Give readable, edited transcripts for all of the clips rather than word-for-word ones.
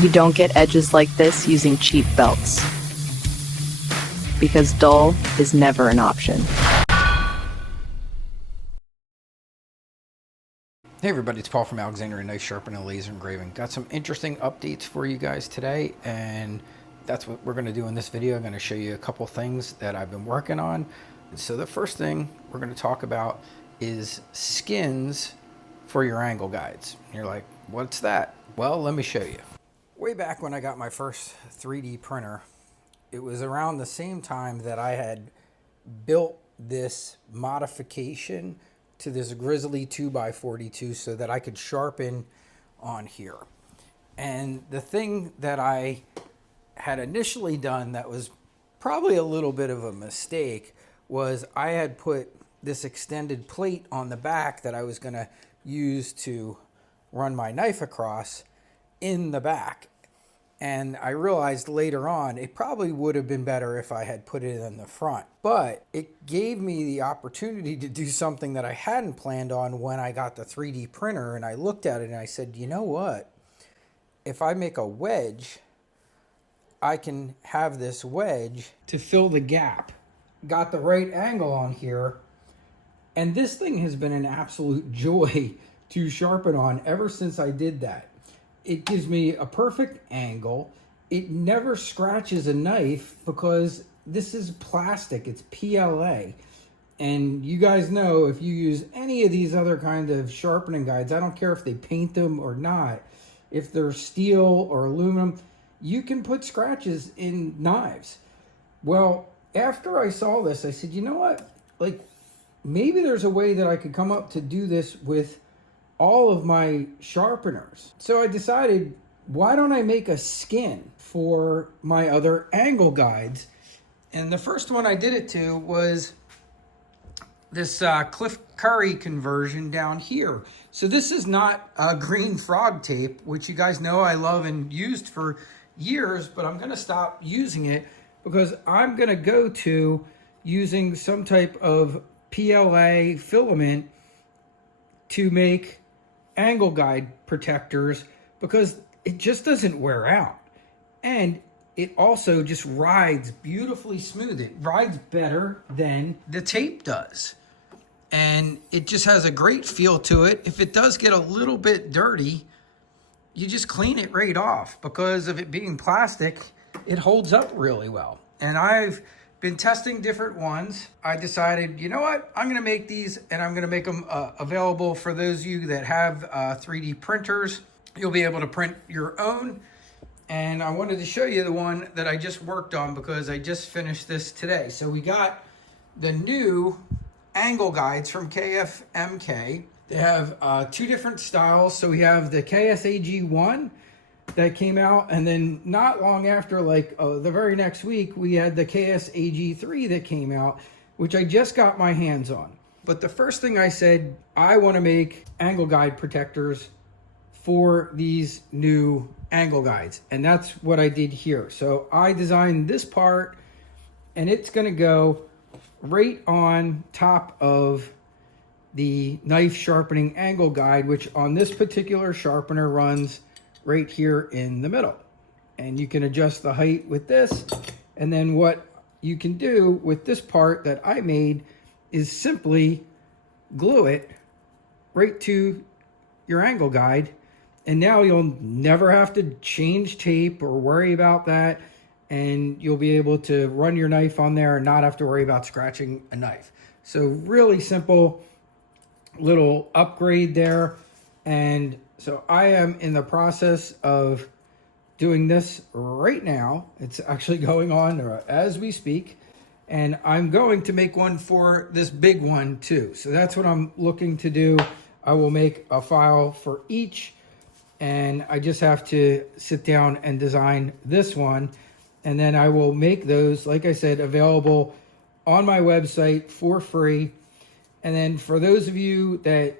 You don't get edges like this using cheap belts, because dull is never an option. Hey everybody, it's Paul from Alexandria Knife Sharpening and Laser Engraving. Got some interesting updates for you guys today, and that's what we're going to do in this video. I'm going to show you a couple things that I've been working on. So the first thing we're going to talk about is skins for your angle guides. You're like, what's that? Well, let me show you. Way back when I got my first 3D printer, it was around the same time that I had built this modification to this Grizzly 2x42 so that I could sharpen on here. And the thing that I had initially done that was probably a little bit of a mistake was I had put this extended plate on the back that I was going to use to run my knife across in the back. And I realized later on it probably would have been better if I had put it in the front. But it gave me the opportunity to do something that I hadn't planned on when I got the 3D printer, and I looked at it and I said, you know what? If I make a wedge, I can have this wedge to fill the gap. Got the right angle on here, and this thing has been an absolute joy to sharpen on ever since I did that. It gives me a perfect angle. It never scratches a knife because this is plastic. It's PLA. And you guys know if you use any of these other kind of sharpening guides, I don't care if they paint them or not, if they're steel or aluminum, you can put scratches in knives. Well, after I saw this, I said, you know what? Like, maybe there's a way that I could come up to do this with all of my sharpeners. So I decided, why don't I make a skin for my other angle guides? And the first one I did it to was this Cliff Curry conversion down here. So this is not green frog tape, which you guys know I love and used for years, but I'm gonna stop using it because I'm gonna go to using some type of PLA filament to make angle guide protectors because it just doesn't wear out, and it also just rides beautifully smooth. It rides better than the tape does, and it just has a great feel to it. If it does get a little bit dirty, you just clean it right off. Because of it being plastic, it holds up really well. And I've been testing different ones. I decided, you know what? I'm gonna make these, and I'm gonna make them available for those of you that have 3D printers. You'll be able to print your own. And I wanted to show you the one that I just worked on because I just finished this today. So we got the new angle guides from KFMK. They have two different styles. So we have the KSAG3 that came out, and then not long after, like the very next week, we had the KSAG3 that came out, which I just got my hands on. But the first thing I said, I want to make angle guide protectors for these new angle guides, and that's what I did here. So I designed this part, and it's going to go right on top of the knife sharpening angle guide, which on this particular sharpener runs right here in the middle. And you can adjust the height with this. And then what you can do with this part that I made is simply glue it right to your angle guide. And now you'll never have to change tape or worry about that. And you'll be able to run your knife on there and not have to worry about scratching a knife. So really simple little upgrade there. And so I am in the process of doing this right now. It's actually going on as we speak. And I'm going to make one for this big one too. So that's what I'm looking to do. I will make a file for each, and I just have to sit down and design this one. And then I will make those, like I said, available on my website for free. And then for those of you that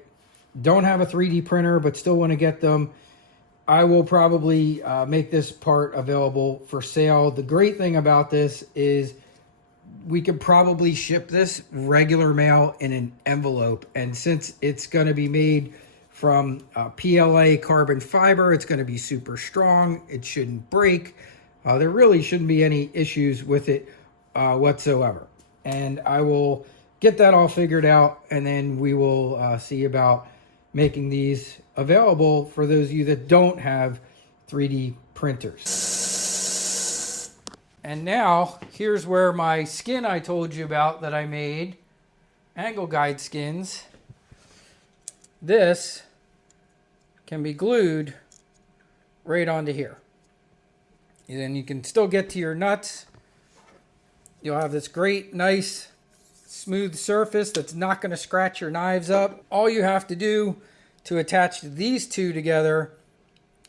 don't have a 3D printer but still want to get them, I will probably make this part available for sale. The great thing about this is we could probably ship this regular mail in an envelope. And since it's going to be made from PLA carbon fiber. It's going to be super strong. It shouldn't break. There really shouldn't be any issues with it whatsoever. And I will get that all figured out, and then we will see about making these available for those of you that don't have 3D printers. And now, here's where my skin I told you about that I made, angle guide skins. This can be glued right onto here. And then you can still get to your nuts. You'll have this great, nice, smooth surface that's not going to scratch your knives up. All you have to do to attach these two together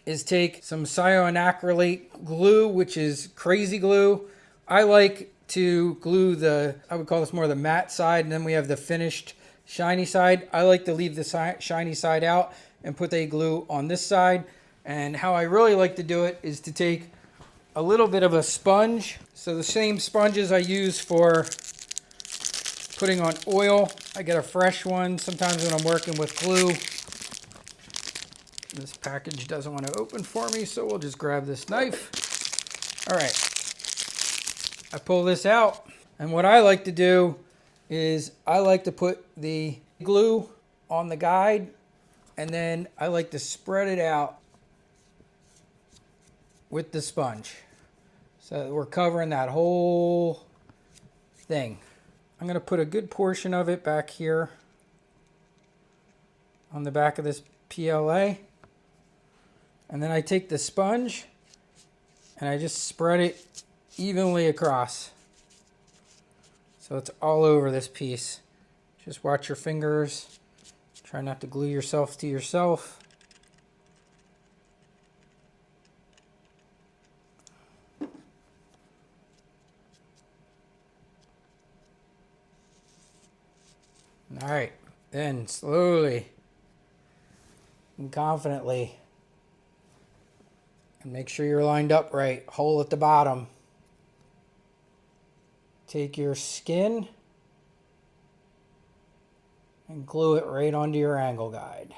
is take some cyanoacrylate glue, which is crazy glue. I like to glue I would call this more the matte side, and then we have the finished shiny side. I like to leave the shiny side out and put the glue on this side. And how I really like to do it is to take a little bit of a sponge. So the same sponges I use for putting on oil, I get a fresh one sometimes when I'm working with glue. This package doesn't want to open for me, so we'll just grab this knife. All right, I pull this out, and what I like to do is I like to put the glue on the guide, and then I like to spread it out with the sponge. So we're covering that whole thing. I'm going to put a good portion of it back here on the back of this PLA. And then I take the sponge and I just spread it evenly across. So it's all over this piece. Just watch your fingers. Try not to glue yourself to yourself. All right, then slowly and confidently, and make sure you're lined up right, hole at the bottom. Take your skin and glue it right onto your angle guide.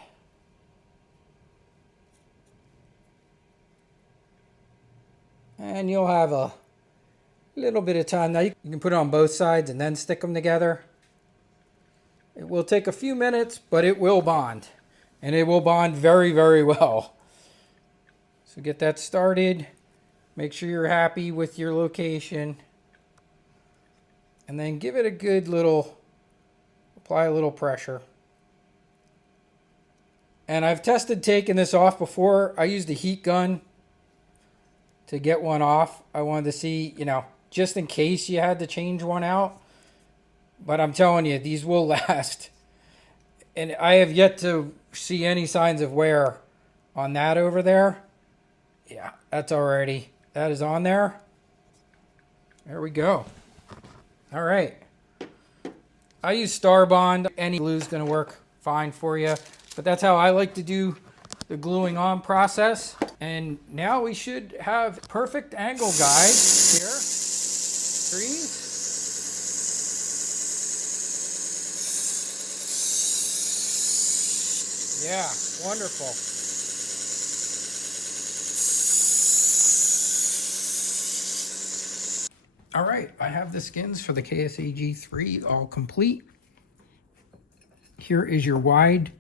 And you'll have a little bit of time. Now you can put it on both sides and then stick them together. It will take a few minutes, but it will bond. And it will bond very, very well. So get that started. Make sure you're happy with your location. And then give it a good little, apply a little pressure. And I've tested taking this off before. I used a heat gun to get one off. I wanted to see, just in case you had to change one out. But I'm telling you, these will last. And I have yet to see any signs of wear on that over there. Yeah, that is on there. There we go. All right. I use Star Bond. Any glue is going to work fine for you. But that's how I like to do the gluing on process. And now we should have perfect angle guide here. Trees. Yeah, wonderful. All right, I have the skins for the KSAG3 all complete. Here is your wide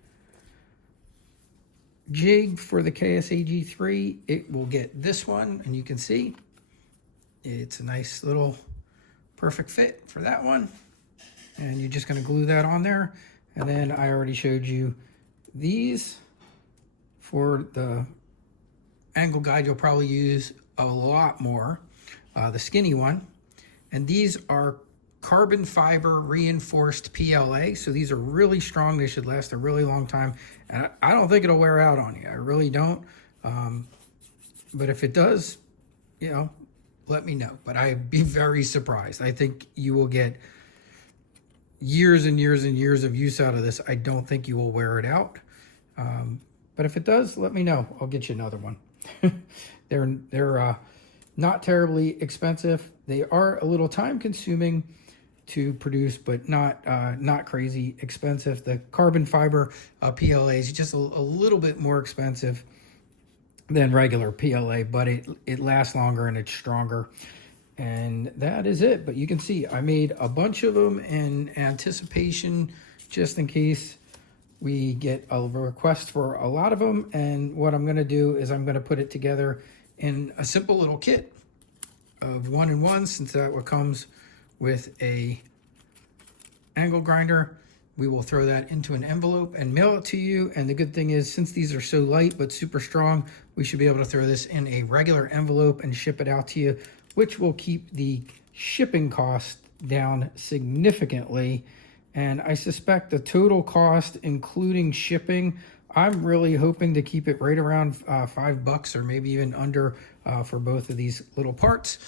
jig for the KSAG3. It will get this one, and you can see it's a nice little perfect fit for that one. And you're just going to glue that on there. And then I already showed you these for the angle guide. You'll probably use a lot more, the skinny one. And these are carbon fiber reinforced PLA. So these are really strong. They should last a really long time. And I don't think it'll wear out on you. I really don't. But if it does, let me know. But I'd be very surprised. I think you will get years and years and years of use out of this. I don't think you will wear it out. But if it does, let me know. I'll get you another one. They're not terribly expensive. They are a little time consuming, to produce, but not crazy expensive. The carbon fiber PLA is just a little bit more expensive than regular PLA, but it lasts longer and it's stronger. And that is it. But you can see I made a bunch of them in anticipation, just in case we get a request for a lot of them. And what I'm going to do is I'm going to put it together in a simple little kit of 1-in-1, since that what comes with a angle grinder. We will throw that into an envelope and mail it to you. And the good thing is, since these are so light but super strong, we should be able to throw this in a regular envelope and ship it out to you, which will keep the shipping cost down significantly. And I suspect the total cost, including shipping, I'm really hoping to keep it right around $5 or maybe even under for both of these little parts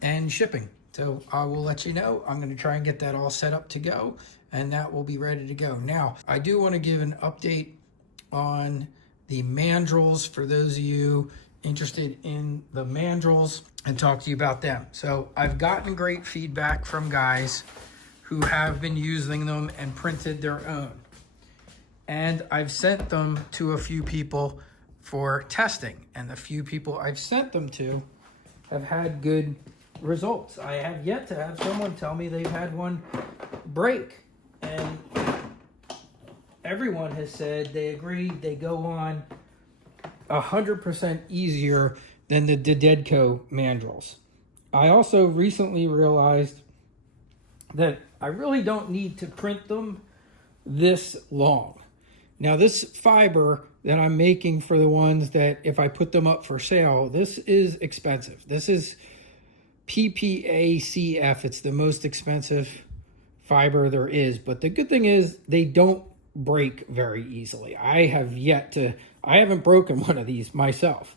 and shipping. So I will let you know. I'm going to try and get that all set up to go, and that will be ready to go. Now, I do want to give an update on the mandrels for those of you interested in the mandrels and talk to you about them. So I've gotten great feedback from guys who have been using them and printed their own. And I've sent them to a few people for testing, and the few people I've sent them to have had good results. I have yet to have someone tell me they've had one break, and everyone has said they agree they go on 100% easier than the Dededco mandrels. I also recently realized that I really don't need to print them this long. Now, this fiber that I'm making for the ones that if I put them up for sale, this is expensive. This is PPACF. It's the most expensive fiber there is. But the good thing is they don't break very easily. I haven't broken one of these myself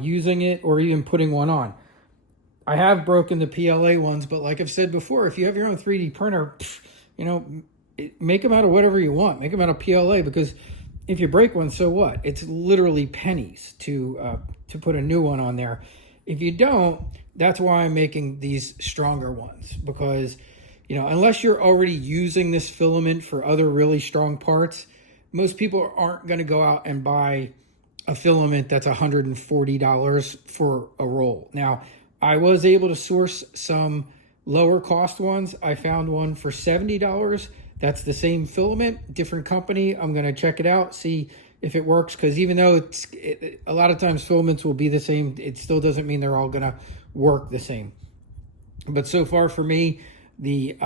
using it or even putting one on. I have broken the PLA ones, but like I've said before, if you have your own 3D printer, make them out of whatever you want. Make them out of PLA, because if you break one, so what? It's literally pennies to put a new one on there. If you don't, that's why I'm making these stronger ones, because unless you're already using this filament for other really strong parts, most people aren't going to go out and buy a filament that's $140 for a roll. Now, I was able to source some lower cost ones. I found one for $70. That's the same filament, different company. I'm going to check it out, see if it works, because even though a lot of times filaments will be the same, it still doesn't mean they're all going to work the same. But so far for me, the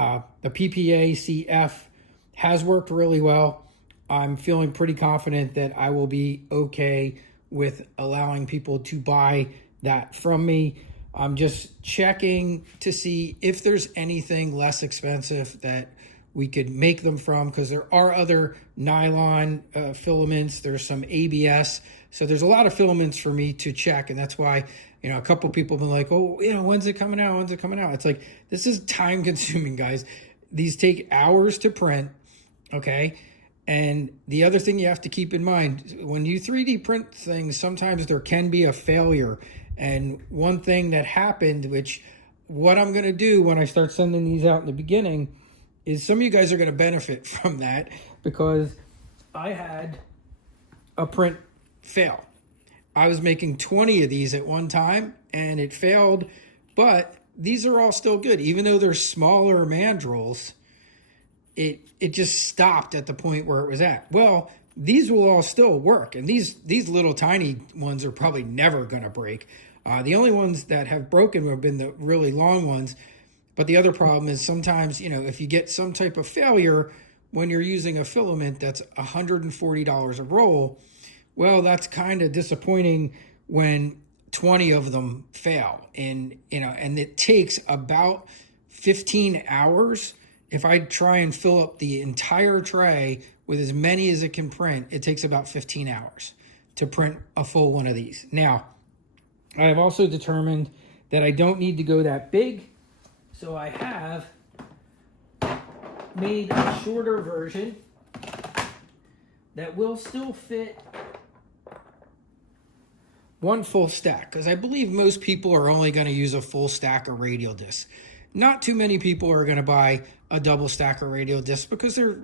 PPA-CF has worked really well. I'm feeling pretty confident that I will be okay with allowing people to buy that from me. I'm just checking to see if there's anything less expensive that we could make them from, because there are other nylon filaments. There's some ABS. So there's a lot of filaments for me to check. And that's why, a couple people have been like, oh, when's it coming out? When's it coming out? It's like, this is time consuming, guys. These take hours to print. Okay. And the other thing you have to keep in mind, when you 3D print things, sometimes there can be a failure. And one thing that happened, which what I'm going to do when I start sending these out in the beginning, is some of you guys are going to benefit from that, because I had a print fail. I was making 20 of these at one time and it failed, but these are all still good. Even though they're smaller mandrels, it just stopped at the point where it was at. Well, these will all still work, and these little tiny ones are probably never going to break. The only ones that have broken have been the really long ones. But the other problem is sometimes, if you get some type of failure when you're using a filament that's $140 a roll, well, that's kind of disappointing when 20 of them fail. And it takes about 15 hours. If I try and fill up the entire tray with as many as it can print, it takes about 15 hours to print a full one of these. Now, I have also determined that I don't need to go that big. So I have made a shorter version that will still fit one full stack, because I believe most people are only going to use a full stack of radial discs. not too many people are going to buy a double stacker radial disc because they're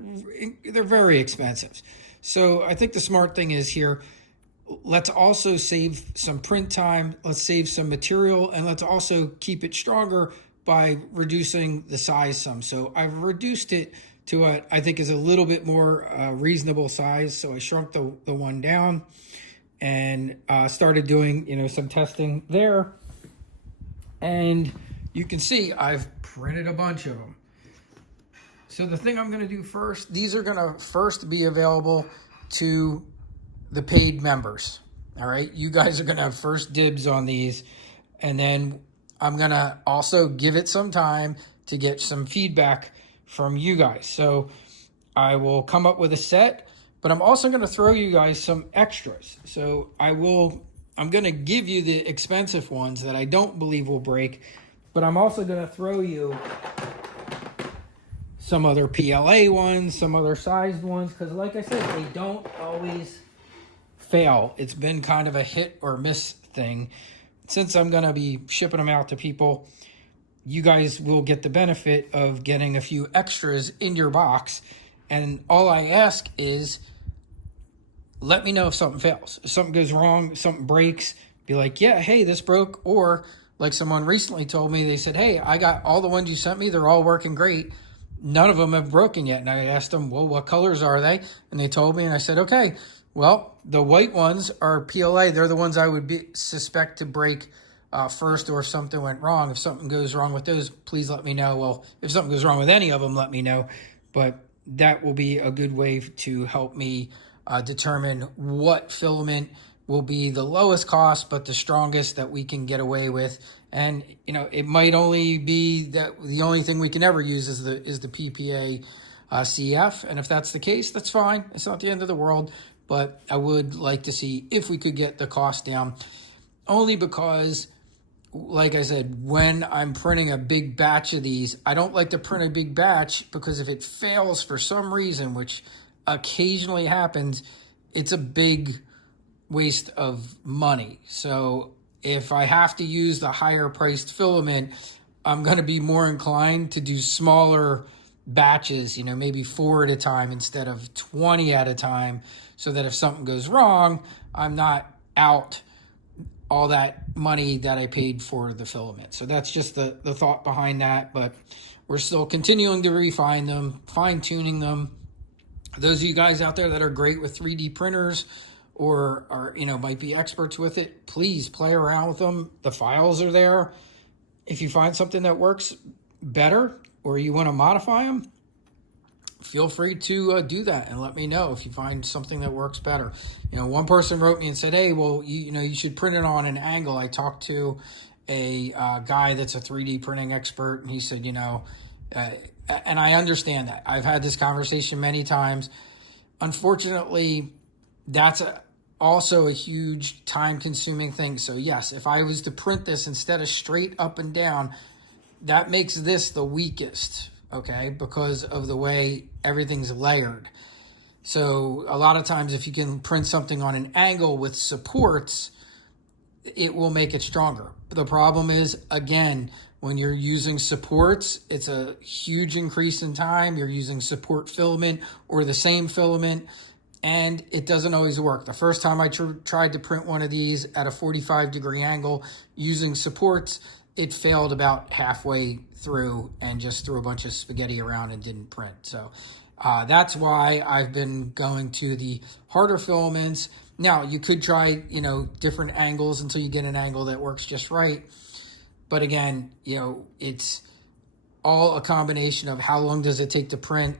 very expensive. So I think the smart thing is here, let's also save some print time, let's save some material, and let's also keep it stronger by reducing the size some. So I've reduced it to what I think is a little bit more reasonable size. So I shrunk the one down and started doing some testing there. And you can see I've printed a bunch of them. So the thing I'm going to do first, these are going to first be available to the paid members. All right, you guys are going to have first dibs on these, and then I'm going to also give it some time to get some feedback from you guys. So I will come up with a set, but I'm also going to throw you guys some extras. So I'm going to give you the expensive ones that I don't believe will break, but I'm also going to throw you some other PLA ones, some other sized ones, because like I said, they don't always fail. It's been kind of a hit or miss thing. Since I'm going to be shipping them out to people, you guys will get the benefit of getting a few extras in your box. And all I ask is, let me know if something fails. If something goes wrong, something breaks, be like, yeah, hey, this broke. Or like someone recently told me, they said, hey, I got all the ones you sent me. They're all working great. None of them have broken yet. And I asked them, well, what colors are they? And they told me, and I said, okay, well, the white ones are PLA. They're the ones I would suspect to break first, or if something went wrong. If something goes wrong with those, please let me know. Well, if something goes wrong with any of them, let me know. But that will be a good way to help me determine what filament will be the lowest cost but the strongest that we can get away with. And it might only be that the only thing we can ever use is the PPA CF, and if that's the case, that's fine. It's not the end of the world, but I would like to see if we could get the cost down, only because, like I said, when I'm printing a big batch of these, I don't like to print a big batch, because if it fails for some reason, which occasionally happens, it's a big waste of money. So if I have to use the higher priced filament, I'm going to be more inclined to do smaller batches, maybe 4 at a time instead of 20 at a time, so that if something goes wrong, I'm not out all that money that I paid for the filament. So that's just the thought behind that, but we're still continuing to refine them, fine-tuning them. Those of you guys out there that are great with 3D printers, or are might be experts with it, please play around with them. The files are there. If you find something that works better, or you want to modify them, feel free to do that and let me know if you find something that works better. One person wrote me and said, hey, well, you should print it on an angle. I talked to a guy that's a 3D printing expert, and he said, and I understand that. I've had this conversation many times. Unfortunately, that's also a huge time-consuming thing. So yes, if I was to print this instead of straight up and down, that makes this the weakest, okay, because of the way everything's layered. So a lot of times, if you can print something on an angle with supports, it will make it stronger. The problem is, again, when you're using supports, it's a huge increase in time. You're using support filament or the same filament, and it doesn't always work. The first time I tried to print one of these at a 45-degree angle using supports, it failed about halfway through and just threw a bunch of spaghetti around and didn't print. So that's why I've been going to the harder filaments. Now, you could try, different angles until you get an angle that works just right. But again, it's all a combination of how long does it take to print,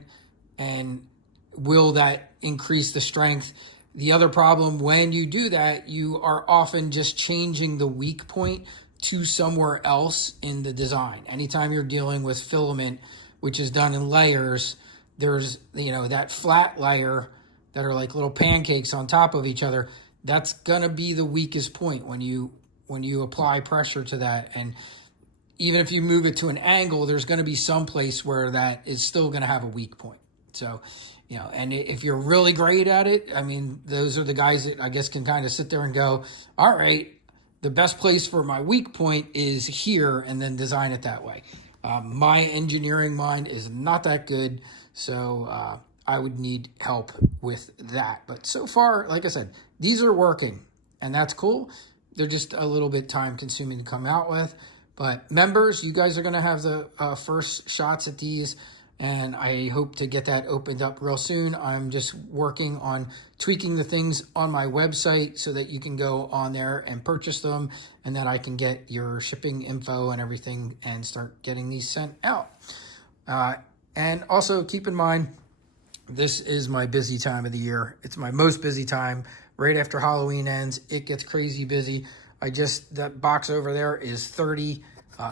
and will that increase the strength? The other problem, when you do that, you are often just changing the weak point to somewhere else in the design. Anytime you're dealing with filament, which is done in layers, there's, that flat layer that are like little pancakes on top of each other. That's going to be the weakest point when you apply pressure to that. And even if you move it to an angle, there's going to be some place where that is still going to have a weak point. So, and if you're really great at it, those are the guys that I guess can kind of sit there and go, all right, the best place for my weak point is here, and then design it that way. My engineering mind is not that good, so I would need help with that. But so far, like I said, these are working, and that's cool. They're just a little bit time consuming to come out with. But members, you guys are going to have the first shots at these, and I hope to get that opened up real soon. I'm just working on tweaking the things on my website so that you can go on there and purchase them, and that I can get your shipping info and everything and start getting these sent out. And also keep in mind, this is my busy time of the year. It's my most busy time. Right after Halloween ends, it gets crazy busy. That box over there is 30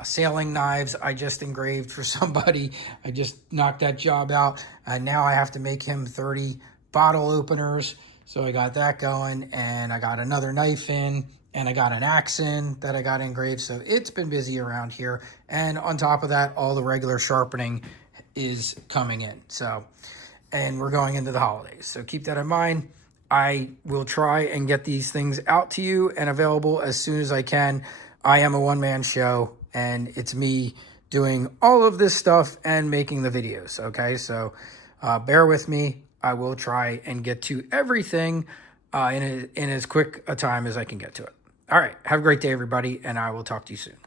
sailing knives I just engraved for somebody. I just knocked that job out. And now I have to make him 30 bottle openers. So I got that going, and I got another knife in, and I got an axe in that I got engraved. So it's been busy around here. And on top of that, all the regular sharpening is coming in. And we're going into the holidays. So keep that in mind. I will try and get these things out to you and available as soon as I can. I am a one-man show, and it's me doing all of this stuff and making the videos, okay? So bear with me. I will try and get to everything in as quick a time as I can get to it. All right, have a great day, everybody, and I will talk to you soon.